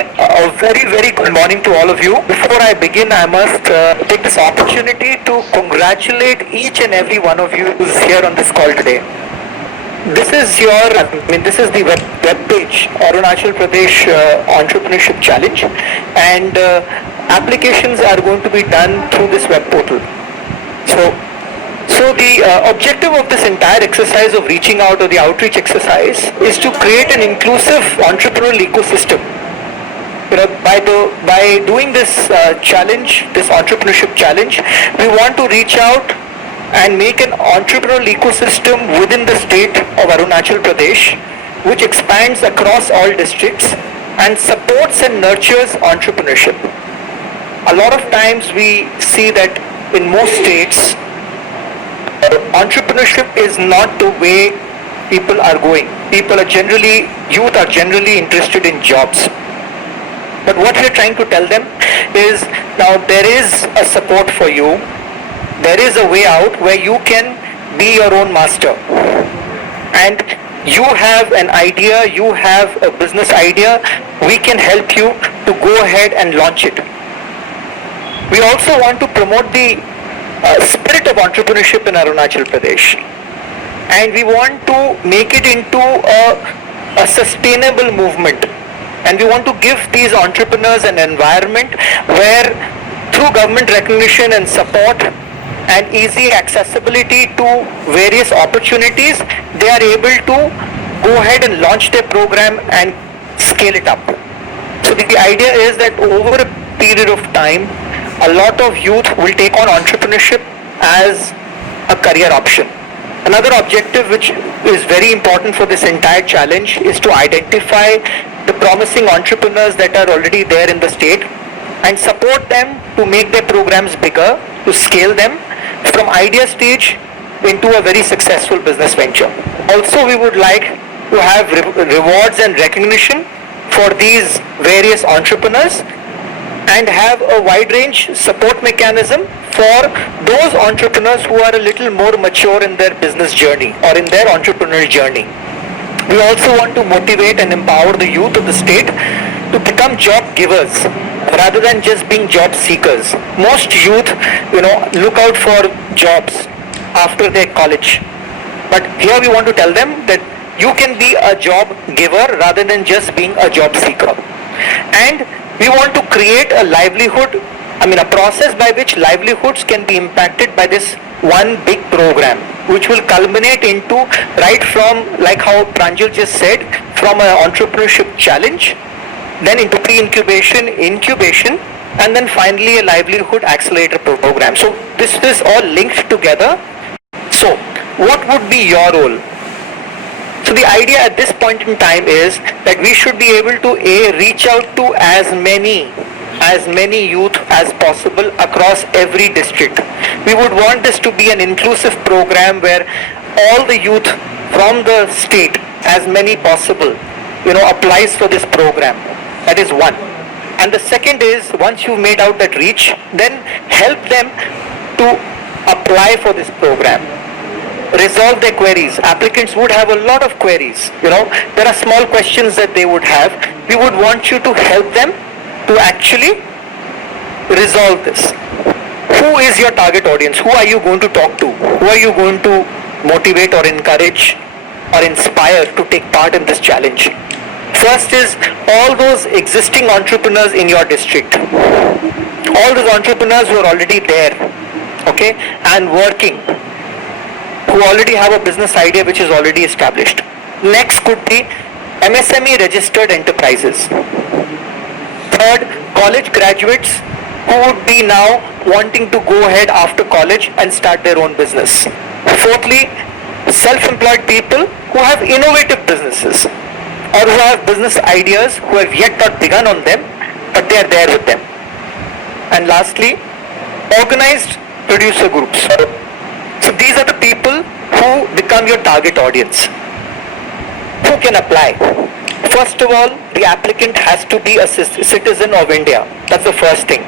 A very, very good morning to all of you. Before I begin, I must take this opportunity to congratulate each and every one of you who's here on this call today. This is the web page, Arunachal Pradesh Entrepreneurship Challenge, and applications are going to be done through this web portal. So the objective of this entire exercise of reaching out, or the outreach exercise, is to create an inclusive entrepreneurial ecosystem. By doing this challenge, this entrepreneurship challenge, we want to reach out and make an entrepreneurial ecosystem within the state of Arunachal Pradesh, which expands across all districts and supports and nurtures entrepreneurship. A lot of times we see that in most states, entrepreneurship is not the way people are going. Youth are generally interested in jobs. But what we are trying to tell them is, now there is a support for you. There is a way out where you can be your own master. And you have an idea, you have a business idea, we can help you to go ahead and launch it. We also want to promote the spirit of entrepreneurship in Arunachal Pradesh. And we want to make it into a sustainable movement. And we want to give these entrepreneurs an environment where, through government recognition and support and easy accessibility to various opportunities, they are able to go ahead and launch their program and scale it up. So the idea is that over a period of time, a lot of youth will take on entrepreneurship as a career option. Another objective which is very important for this entire challenge is to identify the promising entrepreneurs that are already there in the state and support them to make their programs bigger, to scale them from idea stage into a very successful business venture. Also, we would like to have rewards and recognition for these various entrepreneurs and have a wide range support mechanism for those entrepreneurs who are a little more mature in their business journey or in their entrepreneurial journey. We also want to motivate and empower the youth of the state to become job givers rather than just being job seekers. Most youth, look out for jobs after their college. But here we want to tell them that you can be a job giver rather than just being a job seeker. And we want to create a a process by which livelihoods can be impacted by this one big program, which will culminate into, right from, like how Pranjal just said, from an entrepreneurship challenge, then into pre-incubation, incubation, and then finally a livelihood accelerator program. So this is all linked together. So what would be your role? So the idea at this point in time is that we should be able to reach out to as many youth as possible across every district. We would want this to be an inclusive program where all the youth from the state, as many possible, applies for this program. That is one. And the second is, once you've made out that reach, then help them to apply for this program. Resolve their queries. Applicants would have a lot of queries. There are small questions that they would have. We would want you to help them to actually resolve this. Who is your target audience? Who are you going to talk to? Who are you going to motivate or encourage or inspire to take part in this challenge? First is all those existing entrepreneurs in your district. All those entrepreneurs who are already there, and working, who already have a business idea which is already established. Next could be MSME registered enterprises. Third, college graduates who would be now wanting to go ahead after college and start their own business. Fourthly, self-employed people who have innovative businesses or who have business ideas who have yet not begun on them, but they are there with them. And lastly, organized producer groups. So these are the people who become your target audience. Who can apply? First of all, the applicant has to be a citizen of India. That's the first thing.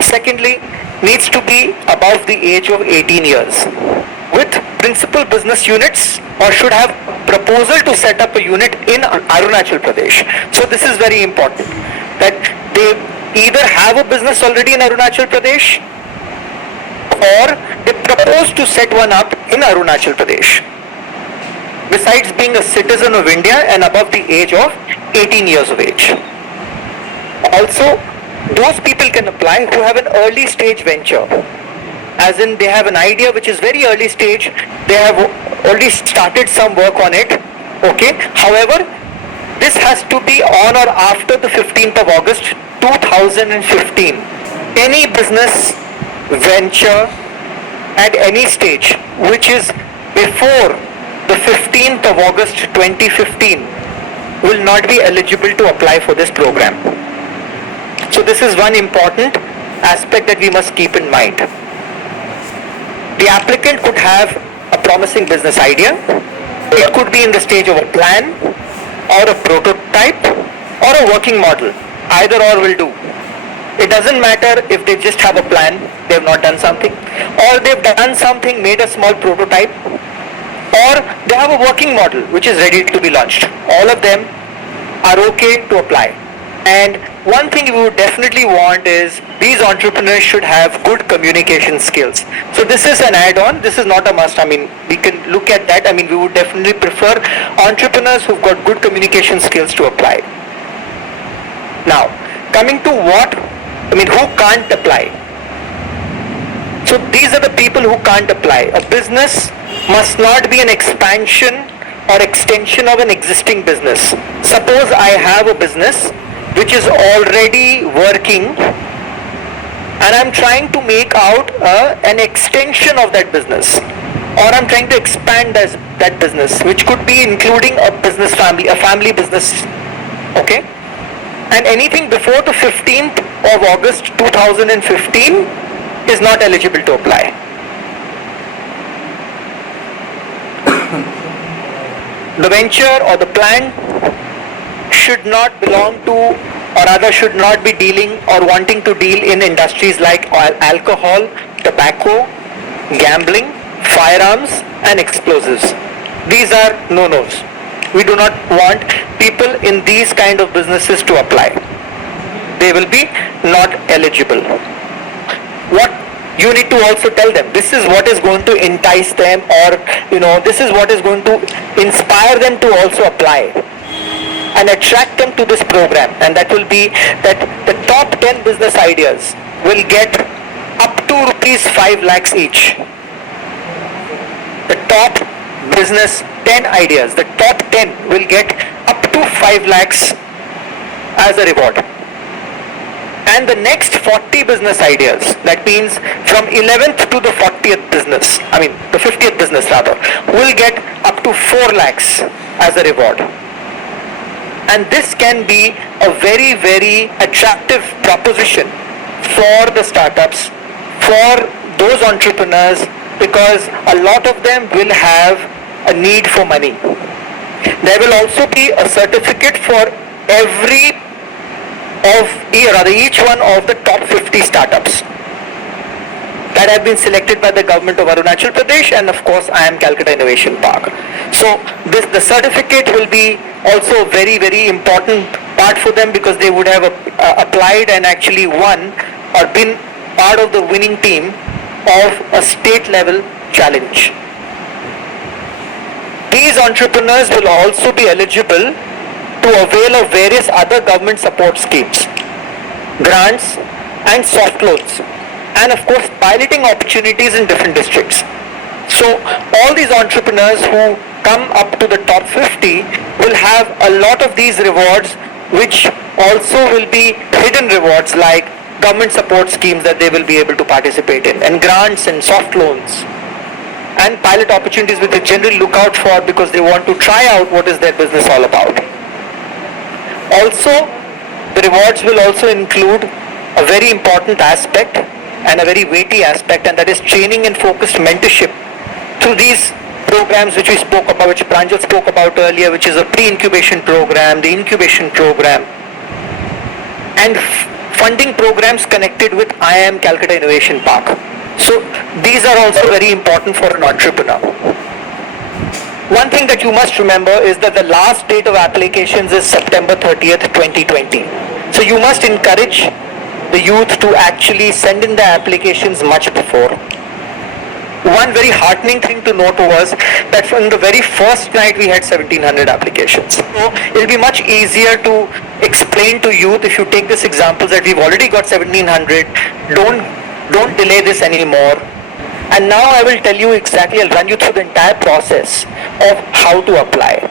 Secondly, needs to be above the age of 18 years with principal business units or should have proposal to set up a unit in Arunachal Pradesh. So this is very important that they either have a business already in Arunachal Pradesh or they propose to set one up in Arunachal Pradesh. Besides being a citizen of India and above the age of 18 years of age. Also, those people can apply who have an early stage venture. As in they have an idea which is very early stage, they have already started some work on it, okay. However, this has to be on or after the 15th of August 2015. Any business venture at any stage which is before the 15th of August 2015 will not be eligible to apply for this program. So this is one important aspect that we must keep in mind. The applicant could have a promising business idea. It could be in the stage of a plan or a prototype or a working model. Either or will do. It doesn't matter if they just have a plan, they have not done something, or they've done something, made a small prototype, or they have a working model which is ready to be launched. All of them are okay to apply. And one thing we would definitely want is these entrepreneurs should have good communication skills. So this is an add-on, this is not a must. I mean, we can look at that. I mean, we would definitely prefer entrepreneurs who've got good communication skills to apply. Now, coming to who can't apply. So these are the people who can't apply. A business must not be an expansion or extension of an existing business. Suppose I have a business which is already working and I'm trying to make out an extension of that business, or I'm trying to expand that business, which could be including a business family, a family business, okay? And anything before the 15th of August 2015 is not eligible to apply. The venture or the plan should not belong to, or rather should not be dealing or wanting to deal in industries like alcohol, tobacco, gambling, firearms and explosives. These are no-nos. We do not want people in these kind of businesses to apply. They will be not eligible. What you need to also tell them, this is what is going to entice them, or this is what is going to inspire them to also apply and attract them to this program, and that will be that the top 10 business ideas will get up to rupees 5 lakhs each. The top business 10 ideas, the top 10 will get up to 5 lakhs as a reward. And the next 40 business ideas, that means from 11th to the 40th business, the 50th business rather, will get up to 4 lakhs as a reward. And this can be a very, very attractive proposition for the startups, for those entrepreneurs, because a lot of them will have a need for money. There will also be a certificate for each one of the top 50 startups that have been selected by the government of Arunachal Pradesh, and of course IIM Calcutta Innovation Park. So the certificate will be also a very, very important part for them, because they would have applied and actually won or been part of the winning team of a state level challenge. These entrepreneurs will also be eligible to avail of various other government support schemes, grants and soft loans, and of course piloting opportunities in different districts. So all these entrepreneurs who come up to the top 50 will have a lot of these rewards, which also will be hidden rewards like government support schemes that they will be able to participate in, and grants and soft loans and pilot opportunities which they generally look out for because they want to try out what is their business all about. Also, the rewards will also include a very important aspect and a very weighty aspect, and that is training and focused mentorship through these programs which we spoke about, which Pranjal spoke about earlier, which is a pre-incubation program, the incubation program, and funding programs connected with IIM Calcutta Innovation Park. So these are also very important for an entrepreneur. One thing that you must remember is that the last date of applications is September 30th, 2020. So you must encourage the youth to actually send in their applications much before. One very heartening thing to note was that from the very first night we had 1700 applications. So it'll be much easier to explain to youth if you take this example that we've already got 1700, don't delay this anymore. And now I will tell you exactly, I'll run you through the entire process of how to apply.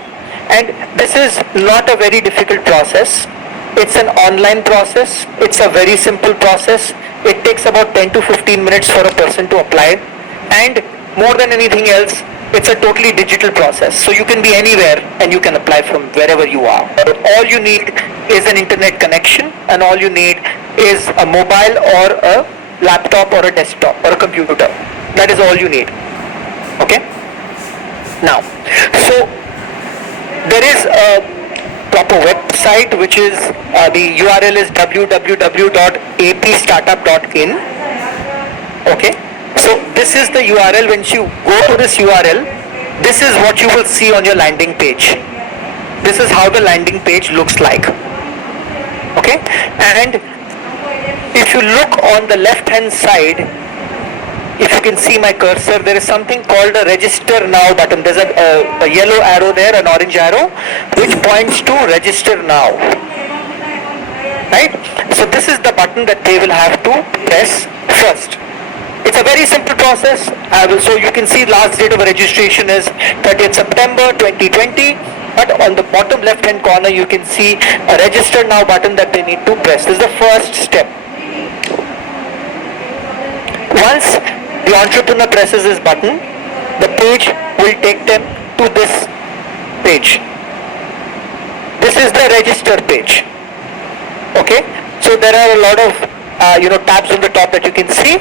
And this is not a very difficult process. It's an online process. It's a very simple process. It takes about 10 to 15 minutes for a person to apply. And more than anything else, it's a totally digital process. So you can be anywhere and you can apply from wherever you are. All you need is an internet connection, and all you need is a mobile or a laptop or a desktop or a computer. That is all you need. Okay? Now, so there is a proper website which is, the URL is www.apstartup.in. Okay? So this is the URL. When you go to this URL, this is what you will see on your landing page. This is how the landing page looks like. Okay? And if you look on the left hand side, if you can see my cursor, there is something called a register now button. There's a yellow arrow there, an orange arrow, which points to register now. Right? So this is the button that they will have to press first. It's a very simple process. So you can see last date of registration is 30th September 2020. But on the bottom left hand corner you can see a register now button that they need to press. This is the first step. Once the entrepreneur presses this button, the page will take them to this page. This is the register page. Okay? So there are a lot of tabs on the top that you can see.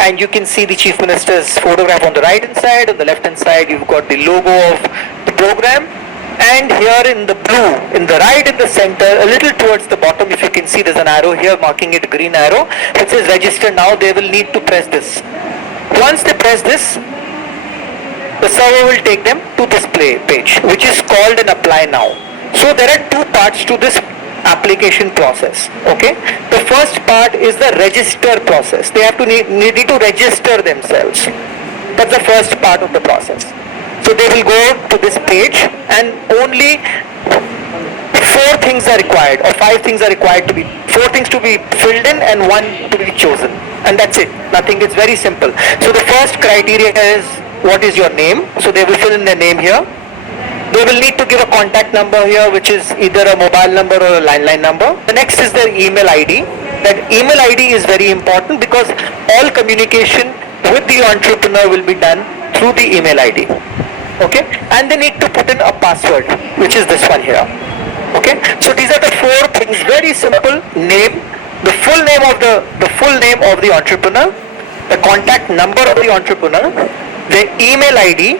And you can see the Chief Minister's photograph on the right hand side. On the left hand side you've got the logo of the program. And here in the blue, in the right in the center, a little towards the bottom, if you can see, there's an arrow here marking it green arrow. It says register now. They will need to press this. Once they press this, the server will take them to this page, which is called an apply now. So there are two parts to this application process. Okay, the first part is the register process. They have to need to register themselves. That's the first part of the process. So they will go to this page, and only 4 things are required, or 5 things are required to be, 4 things to be filled in and 1 to be chosen. And that's it. Nothing. It's very simple. So the first criteria is what is your name. So they will fill in their name here. They will need to give a contact number here, which is either a mobile number or a landline number. The next is their email ID. That email ID is very important because all communication with the entrepreneur will be done through the email ID. Okay? And they need to put in a password, which is this one here. Okay? So these are the 4 things. Very simple. Name, the full name of the entrepreneur, the contact number of the entrepreneur, the email ID,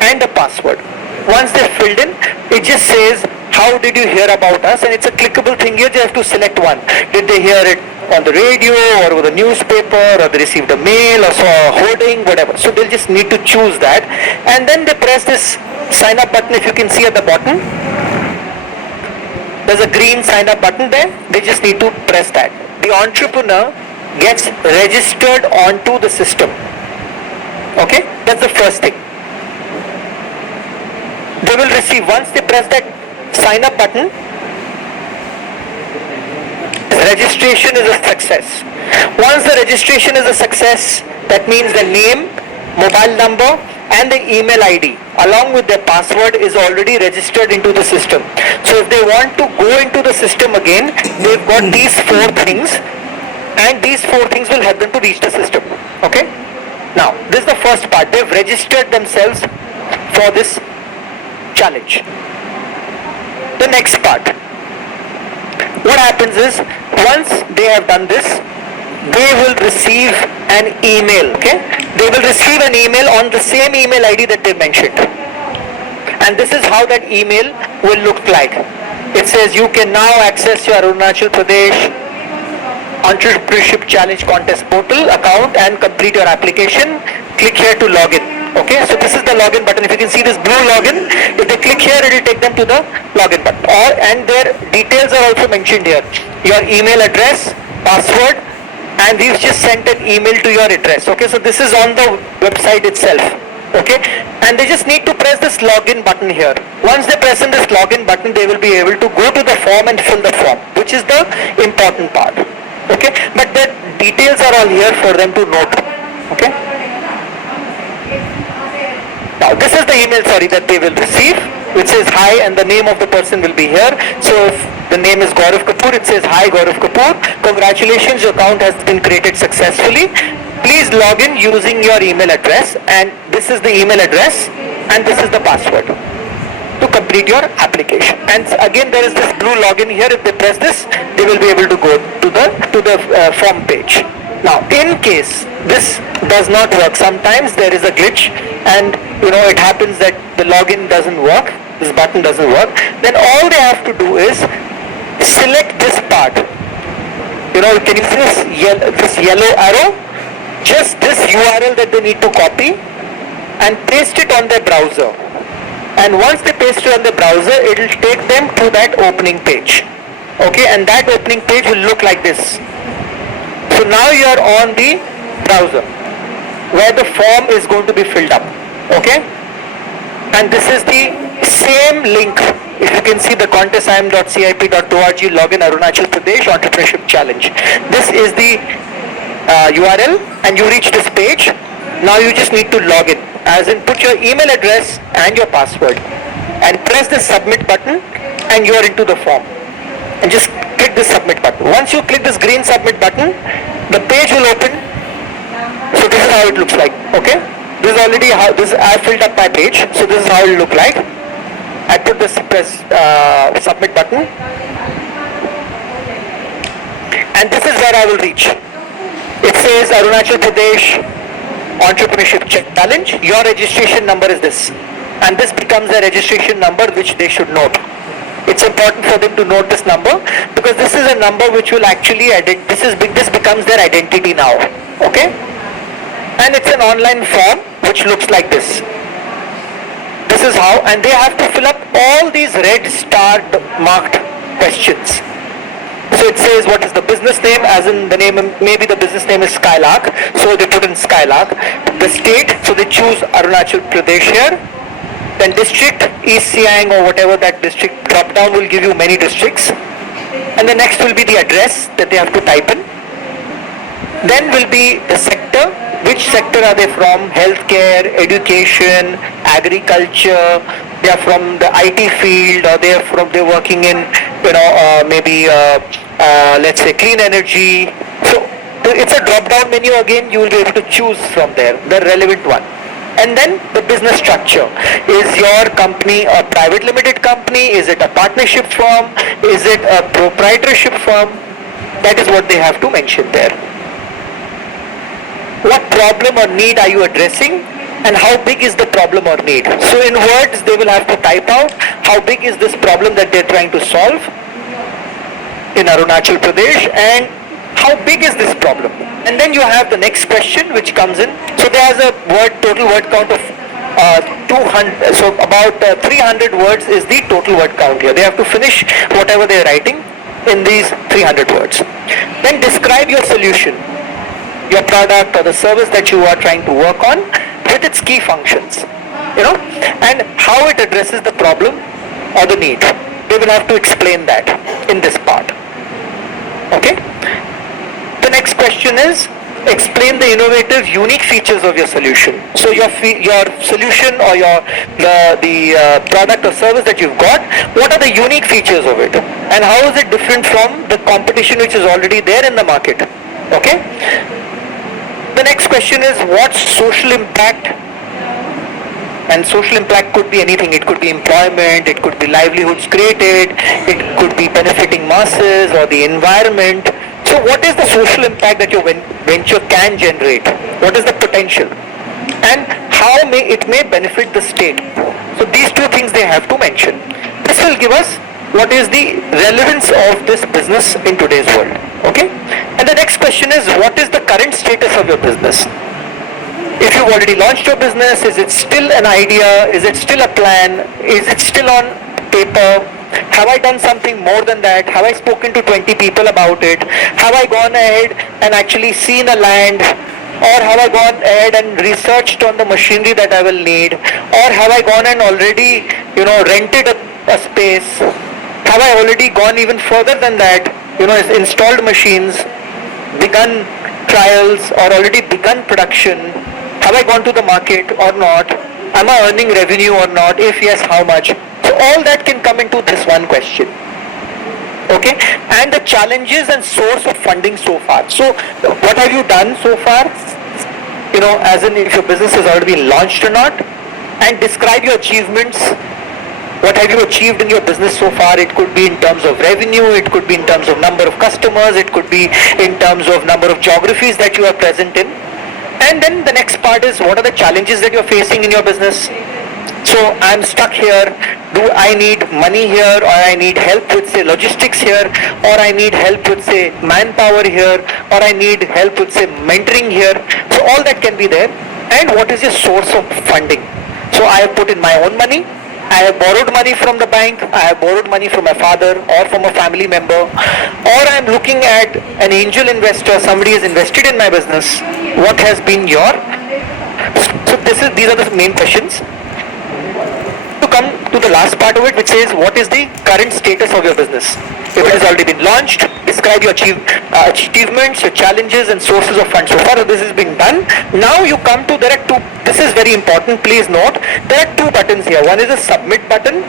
and the password. Once they're filled in, it just says, how did you hear about us? And it's a clickable thing. You just have to select one. Did they hear it on the radio or with the newspaper, or they received a mail or saw a hoarding, whatever. So they'll just need to choose that. And then they press this sign up button, if you can see at the bottom. There's a green sign up button there. They just need to press that. The entrepreneur gets registered onto the system. Okay? That's the first thing. They will receive, once they press that sign up button, registration is a success. Once the registration is a success, that means the name, mobile number, and the email ID along with their password is already registered into the system. So if they want to go into the system again, they've got these 4 things, and these 4 things will help them to reach the system. Okay? Now, this is the first part. They've registered themselves for this challenge. The next part. What happens is, once they have done this, they will receive an email. Okay? They will receive an email on the same email ID that they mentioned. And this is how that email will look like. It says you can now access your Arunachal Pradesh Entrepreneurship Challenge Contest portal account and complete your application. Click here to log in. Okay, so this is the login button. If you can see this blue login, if they click here, it will take them to the login button. And their details are also mentioned here. Your email address, password, and we've just sent an email to your address. Okay, so this is on the website itself. Okay, and they just need to press this login button here. Once they press in this login button, they will be able to go to the form and fill the form, which is the important part. Okay, but the details are all here for them to note. Okay, now this is the email, that they will receive, which says hi, and the name of the person will be here. So if the name is Gaurav Kapoor, it says hi Gaurav Kapoor, congratulations, your account has been created successfully. Please log in using your email address, and this is the email address and this is the password to complete your application. And again, there is this blue login here. If they press this, they will be able to go to the form page. Now, in case this does not work, sometimes there is a glitch, and it happens that the login doesn't work, this button doesn't work. Then all they have to do is select this part. Can you see this yellow arrow? Just this URL that they need to copy and paste it on their browser. And once they paste it on the browser, it will take them to that opening page. Okay, and that opening page will look like this. So now you are on the browser where the form is going to be filled up. Okay, and this is the same link. If you can see the contestim.cip.org login Arunachal Pradesh Entrepreneurship Challenge. This is the URL, and you reach this page. Now you just need to log in, as in put your email address and your password and press the submit button, and you are into the form. And just click the submit button. Once you click this green submit button, the page will open. So this is how it looks like. Okay, this is already how I filled up my page. So this is how it will look like. I put this submit button, and this is where I will reach. It says Arunachal Pradesh Entrepreneurship Challenge. Your registration number is this, and this becomes a registration number which they should note. It's important for them to note this number, because this is a number which will actually this becomes their identity now. Okay, and it's an online form which looks like this. This is how, and they have to fill up all these red star marked questions. So it says what is the business name, as in the name, maybe the business name is Skylark, so they put in Skylark. The state, so they choose Arunachal Pradesh here. Then district, East Siang or whatever that district, drop down will give you many districts. And the next will be the address that they have to type in. Then will be the sector, which sector are they from, healthcare, education, agriculture, they are from the IT field, or they're working in, maybe let's say clean energy. So it's a drop down menu again, you will be able to choose from there, the relevant one. And then the business structure. Is your company a private limited company? Is it a partnership firm? Is it a proprietorship firm? That is what they have to mention there. What problem or need are you addressing, and how big is the problem or need? So in words they will have to type out how big is this problem that they're trying to solve in Arunachal Pradesh, and how big is this problem. And then you have the next question which comes in. So there's a total word count of 200, so about 300 words is the total word count here. They have to finish whatever they're writing in these 300 words. Then describe your solution, your product or the service that you are trying to work on with its key functions, and how it addresses the problem or the need. They will have to explain that in this part. Okay. The next question is, explain the innovative, unique features of your solution. So your solution or the product or service that you've got, what are the unique features of it, and how is it different from the competition which is already there in the market? Okay. The next question is, what's social impact? And social impact could be anything. It could be employment, it could be livelihoods created, it could be benefiting masses or the environment. So what is the social impact that your venture can generate? What is the potential? And how it may benefit the state? So these two things they have to mention. This will give us what is the relevance of this business in today's world. Okay? And the next question is, what is the current status of your business? If you've already launched your business, is it still an idea? Is it still a plan? Is it still on paper? Have I done something more than that? Have I spoken to 20 people about it? Have I gone ahead and actually seen a land? Or have I gone ahead and researched on the machinery that I will need? Or have I gone and already, rented a space? Have I already gone even further than that? Installed machines, begun trials, or already begun production? Have I gone to the market or not? Am I earning revenue or not? If yes, how much? So all that can come into this one question. Okay, and the challenges and source of funding so far. So what have you done so far? As in if your business has already been launched or not, and describe your achievements. What have you achieved in your business so far? It could be in terms of revenue, it could be in terms of number of customers, it could be in terms of number of geographies that you are present in. And then the next part is, what are the challenges that you're facing in your business? So I'm stuck here. Do I need money here, or I need help with say logistics here, or I need help with say manpower here, or I need help with say mentoring here? So all that can be there. And what is your source of funding? So I have put in my own money. I have borrowed money from the bank, I have borrowed money from my father or from a family member, or I am looking at an angel investor, somebody has invested in my business. What has been your? So these are the main questions. To come to the last part of it, which says, what is the current status of your business? If it has already been launched, describe your achievements, your challenges and sources of funds. So far this has been done. Now you come to, there are two, this is very important, please note, there are two buttons here. One is a submit button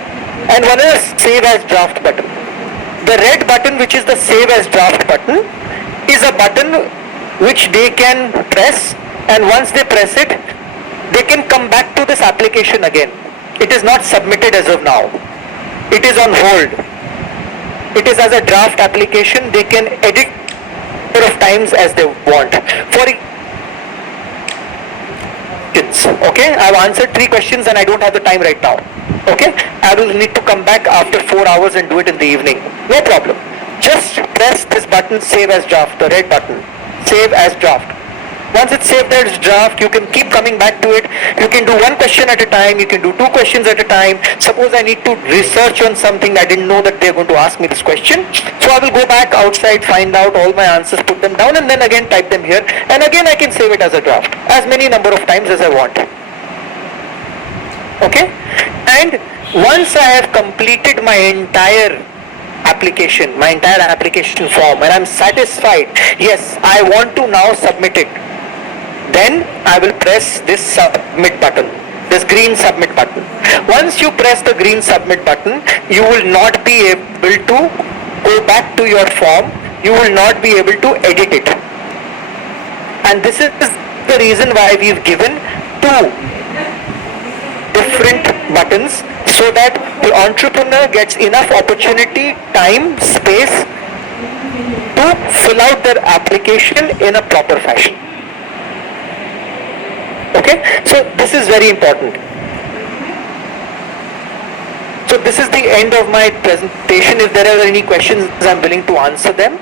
and one is a save as draft button. The red button, which is the save as draft button, is a button which they can press, and once they press it, they can come back to this application again. It is not submitted as of now. It is on hold. It is as a draft application. They can edit number of times as they want. Okay, I have answered 3 questions and I don't have the time right now. Okay, I will need to come back after 4 hours and do it in the evening. No problem. Just press this button, save as draft, the red button, save as draft. Once it's saved as draft, you can keep coming back to it. You can do 1 question at a time, you can do 2 questions at a time. Suppose I need to research on something, I didn't know that they're going to ask me this question. So I will go back outside, find out all my answers, put them down, and then again type them here. And again I can save it as a draft, as many number of times as I want. Okay? And once I have completed my entire application form, and I'm satisfied, yes, I want to now submit it, then I will press this submit button, this green submit button. Once you press the green submit button, you will not be able to go back to your form, you will not be able to edit it. And this is the reason why we've given 2 different buttons, so that the entrepreneur gets enough opportunity, time, space to fill out their application in a proper fashion. Okay, so this is very important. So this is the end of my presentation. If there are any questions, I'm willing to answer them.